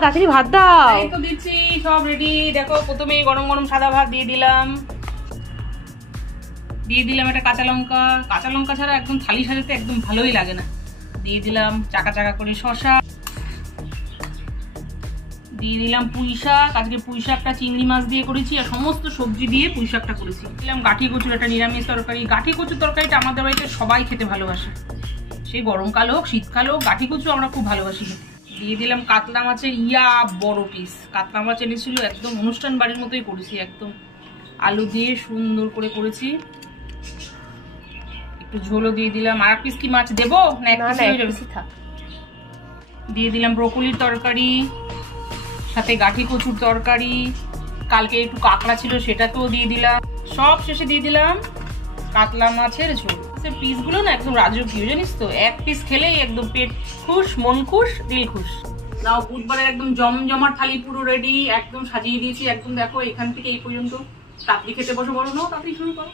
তাড়াতাড়ি ভাত দাও। এই তো দিচ্ছি, সব রেডি। দেখো প্রথমেই গরম গরম সাদা ভাত দিয়ে দিলাম একটা কাঁচা লঙ্কা। কাঁচা লঙ্কা ছাড়া একদম থালি সাজাতে একদম ভালোই লাগে না। দিয়ে দিলাম চাকা চাকা করে শসা, দিয়ে দিলাম পুঁই শাক। আজকে পুঁই শাকটা চিংড়ি মাছ দিয়ে করেছি আর সমস্ত সবজি দিয়ে পুঁই শাকটা করেছি। দিলাম গাঠি কচুর একটা নিরামিষ তরকারি। গাঠি কচুর তরকারিটা আমাদের বাড়িতে সবাই খেতে ভালোবাসে, সেই গরমকাল হোক শীতকাল হোক, গাঠি কচু আমরা খুব ভালোবাসি খেতে। দিয়ে দিলাম কাতলা মাছের বড় পিস। কাতলা মাছ এনেছিল, একদম অনুষ্ঠান বাড়ির মতোই করেছি, একদম আলু দিয়ে সুন্দর করে করেছি। একটু ঝোলও দিয়ে দিলাম। আর পিস কি মাছ দেবো না? দিয়ে দিলাম ব্রোকলির তরকারি, সাথে গাঠি কচুর তরকারি। কালকে একটু কাঁকড়া ছিল, সেটাকেও দিয়ে দিলাম। সব শেষে দিয়ে দিলাম কাতলা মাছের ঝোল। পিসগুলো না একদম রাজকীয়, জানিস তো? এক পিস খেলেই একদম পেট খুশ, মন খুশ, দিল খুশ। নাও, বুধবারের একদম জমজমাট থালি পুরো রেডি, একদম সাজিয়ে দিয়েছি। একদম দেখো এখান থেকে এই পর্যন্ত। তাড়াতাড়ি খেতে বসো, বলো না, তাড়াতাড়ি শুরু করো।